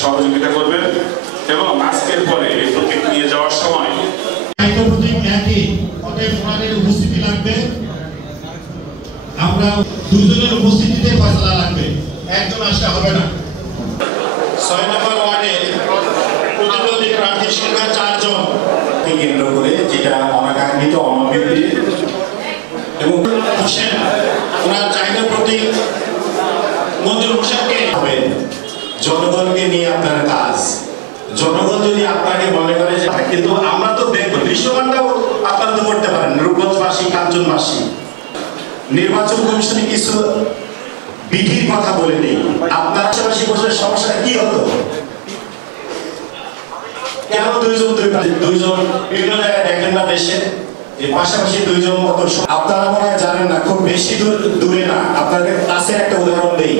সহযোগিতা করবেন এবং আজকের পরে এই প্রতীক নিয়ে যাওয়ার সময় উপস্থিতি লাগবে। আমরা দুজনের উপস্থিতিতে ফয়সালা লাগবে, একজন আসলে হবে না। 6 নম্বর ওয়ার্ডে প্রতিদ্বন্দ্বী প্রার্থীর সংখ্যা 4 জন কেন্দ্র করে, যেটা অনাকাঙ্ক্ষিত অনভিপ্রেত এবং হোসেন ওনার চাহিদা প্রতীক মঞ্জুর হোসেনকে হবে। জনগণকে নিয়ে আপনার কাজ, জনগণ যদি আপনাকে মনে করে যে, কিন্তু আমরা তো দেখবো দৃশ্যমানটাও আপনারা তো করতে পারেন। রূপগঞ্জবাসী, কাঞ্চনবাসী নির্বাচন কমিশনে কিছু বিধির কথা বলে নেই। আপনার আশেপাশে বসে সমস্যা কি হতো? কেন দুইজন বিভিন্ন জায়গায় দেখেন না দেশে পাশাপাশি দুইজন মতো? আপনারা মনে হয় জানেন না, খুব বেশি দূরে না, আপনাদের কাছের একটা উদাহরণ দেই।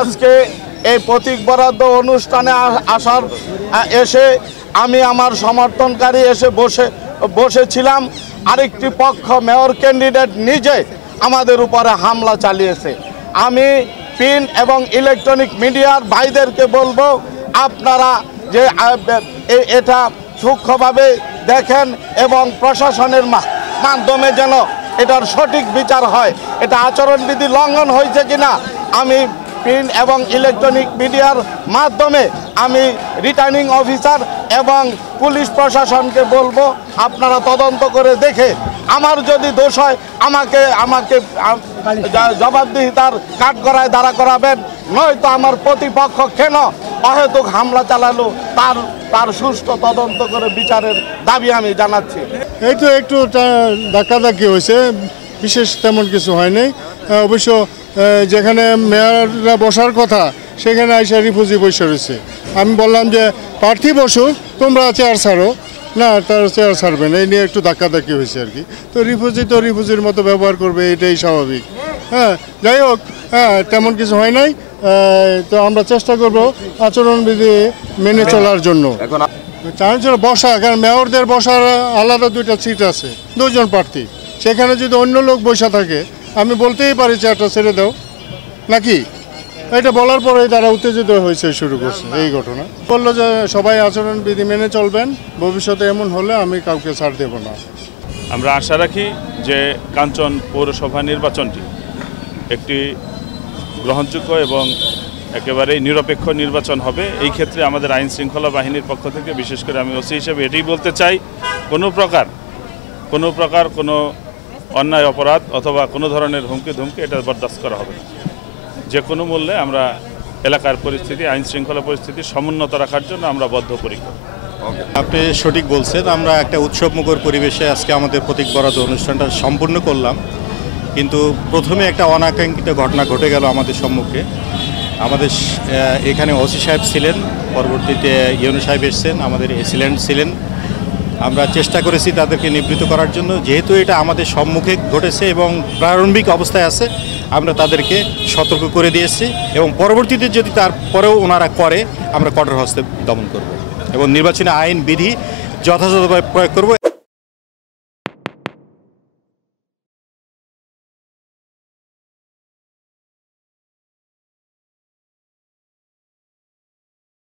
আজকে এই প্রতীক বরাদ্দ অনুষ্ঠানে এসে আমি আমার সমর্থনকারী এসে বসেছিলাম। আরেকটি পক্ষ মেয়র ক্যান্ডিডেট নিজে আমাদের উপরে হামলা চালিয়েছে। আমি প্রিন্ট এবং ইলেকট্রনিক মিডিয়ার ভাইদেরকে বলবো, আপনারা যে এটা সূক্ষ্মভাবে দেখেন এবং প্রশাসনের মাধ্যমে যেন এটার সঠিক বিচার হয়। এটা আচরণবিধি লঙ্ঘন হয়েছে কিনা আমি প্রিন্ট এবং ইলেকট্রনিক মিডিয়ার মাধ্যমে আমি রিটার্নিং অফিসার এবং পুলিশ প্রশাসনকে বলবো, আপনারা তদন্ত করে দেখে আমার যদি দোষ হয় আমাকে জবাবদিহিতার কাঠগড়ায় দাঁড়া করাবেন। নয়তো আমার প্রতিপক্ষ কেন অহেতুক হামলা চালালো তার সুষ্ঠু তদন্ত করে বিচারের দাবি আমি জানাচ্ছি। এই তো একটু ধাক্কাধাক্কি হয়েছে, বিশেষ তেমন কিছু হয়নি। অবশ্য যেখানে মেয়ররা বসার কথা সেখানে আইসা রিফিউজি বসে রয়েছে। আমি বললাম যে প্রার্থী বসুক, তোমরা চেয়ার ছাড়ো না, তারা চেয়ার ছাড়বে না। এই নিয়ে একটু ধাক্কাধাক্কি হয়েছে আর কি। তো রিফিউজির মতো ব্যবহার করবে, এটাই স্বাভাবিক। হ্যাঁ, যাই হোক, তেমন কিছু হয় নাই। তো আমরা চেষ্টা করব আচরণবিধি মেনে চলার জন্য। চান্সেলর বসা, কারণ মেয়রদের বসার আলাদা 2টা সিট আছে, 2 জন প্রার্থী। সেখানে যদি অন্য লোক বসে থাকে আমি বলতেই পারি চেয়ারটা ছেড়ে দাও নাকি। এটা বলার পরে তারা উত্তেজিত হয়েছে, শুরু করছে এই ঘটনা। বললো যে সবাই আচরণবিধি মেনে চলবেন, ভবিষ্যতে এমন হলে আমি কাউকে ছাড় দেব না। আমরা আশা রাখি যে কাঞ্চন পৌরসভা নির্বাচনটি একটি গ্রহণযোগ্য এবং একেবারেই নিরপেক্ষ নির্বাচন হবে। এই ক্ষেত্রে আমাদের আইন শৃঙ্খলা বাহিনীর পক্ষ থেকে, বিশেষ করে আমি ওসি হিসেবে এটাই বলতে চাই, কোনো প্রকার কোনো অন্যায় অপরাধ অথবা কোনো ধরনের হুমকি ধুমকি এটা বরদাস্ত করা হবে না। যে কোনো মূল্যে আমরা এলাকার পরিস্থিতি, আইন শৃঙ্খলা পরিস্থিতি সমুন্নত রাখার জন্য আমরা বদ্ধপরিকর। আপনি সঠিক বলছেন। আমরা একটা উৎসবমুখর পরিবেশে আজকে আমাদের প্রতীক বরাদ্দ অনুষ্ঠানটা সম্পূর্ণ করলাম, কিন্তু প্রথমে একটা অনাকাঙ্ক্ষিত ঘটনা ঘটে গেল আমাদের সম্মুখে। আমাদের এখানে ওসি সাহেব ছিলেন, পরবর্তীতে ইউনো সাহেব এসছেন, আমাদের এসিলেন্ট ছিলেন। আমরা চেষ্টা করেছি তাদেরকে নিবৃত্ত করার জন্য। যেহেতু এটা আমাদের সম্মুখে ঘটেছে এবং প্রারম্ভিক অবস্থায় আছে, আমরা তাদেরকে সতর্ক করে দিয়েছি এবং পরবর্তীতে যদি তারপরেও ওনারা করে আমরা কঠোর হস্তে দমন করব এবং নির্বাচনী আইন বিধি যথাযথভাবে প্রয়োগ করব।